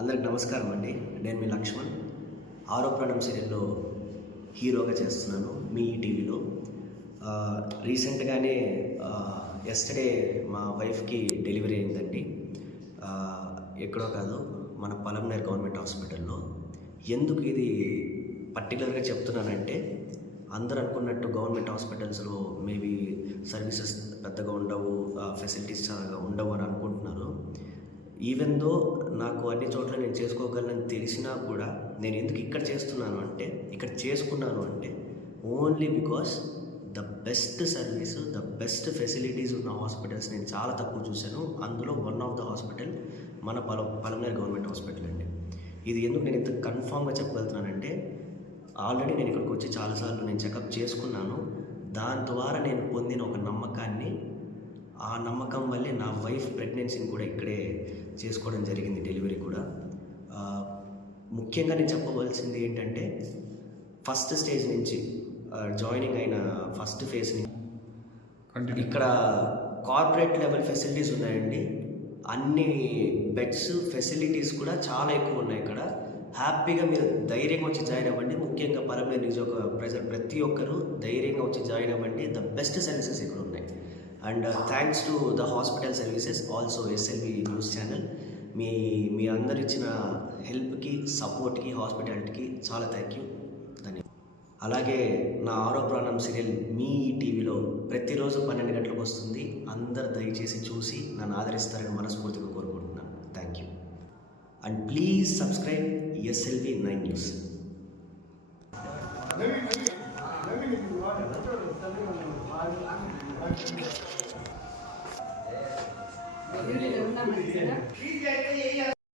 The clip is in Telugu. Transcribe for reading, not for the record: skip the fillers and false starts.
అందరికి నమస్కారం అండి. నేను మీ లక్ష్మణ్. ఆరోపణం సీరియల్లో హీరోగా చేస్తున్నాను మీ టీవీలో. రీసెంట్గానే ఎస్టర్డే మా వైఫ్కి డెలివరీ అయిందండి. ఎక్కడో కాదు, మన పలమనేర్ గవర్నమెంట్ హాస్పిటల్లో. ఎందుకు ఇది పర్టికులర్గా చెప్తున్నానంటే, అందరూ అనుకున్నట్టు గవర్నమెంట్ హాస్పిటల్స్లో మేబీ సర్వీసెస్ పెద్దగా ఉండవు, ఫెసిలిటీస్ చాలా ఉండవు అని అనుకుంటున్నారు. ఈవెన్ దో నాకు అన్ని చోట్ల నేను చేసుకోగలను తెలిసినా కూడా నేను ఎందుకు ఇక్కడ చేసుకున్నాను అంటే only because the best service, the best facilities ఉన్న హాస్పిటల్స్ నేను చాలా తక్కువ చూశాను. అందులో వన్ ఆఫ్ ద హాస్పిటల్ మన పలమనేర్ గవర్నమెంట్ హాస్పిటల్ అండి. ఇది ఎందుకు నేను ఇంత కన్ఫామ్గా చెప్పగలుగుతున్నానంటే, ఆల్రెడీ నేను ఇక్కడికి వచ్చి చాలాసార్లు నేను చెకప్ చేసుకున్నాను. దాని ద్వారా నేను పొందిన ఒక నమ్మకాన్ని, ఆ నమ్మకం వల్లే నా వైఫ్ ప్రెగ్నెన్సీని కూడా ఇక్కడే చేసుకోవడం జరిగింది, డెలివరీ కూడా. ముఖ్యంగా నేను చెప్పవలసింది ఏంటంటే, ఫస్ట్ స్టేజ్ నుంచి జాయినింగ్ అయిన ఫస్ట్ ఫేజ్ని ఇక్కడ కార్పొరేట్ లెవెల్ ఫెసిలిటీస్ ఉన్నాయండి. అన్ని బెడ్స్ ఫెసిలిటీస్ కూడా చాలా ఎక్కువ ఉన్నాయి ఇక్కడ. హ్యాపీగా మీరు ధైర్యంగా వచ్చి జాయిన్ అవ్వండి. ముఖ్యంగా పలమనేర్ నియోజక ప్రతి ఒక్కరూ ధైర్యంగా వచ్చి జాయిన్ అవ్వండి. ద బెస్ట్ సర్వీసెస్ ఇక్కడ ఉన్నాయి. And thanks to the hospital services, also SLV news channel. మీ అందరు ఇచ్చిన హెల్ప్కి, సపోర్ట్కి, హాస్పిటాలిటీకి చాలా థ్యాంక్ యూ, ధన్యవాదాలు. అలాగే నా ఆరో ప్రాణం సీరియల్ మీ టీవీలో ప్రతిరోజు 12 గంటలకు వస్తుంది. అందరు దయచేసి చూసి నన్ను ఆదరిస్తారని మనస్ఫూర్తిగా కోరుకుంటున్నాను. Thank you. And please subscribe SLV 9 news.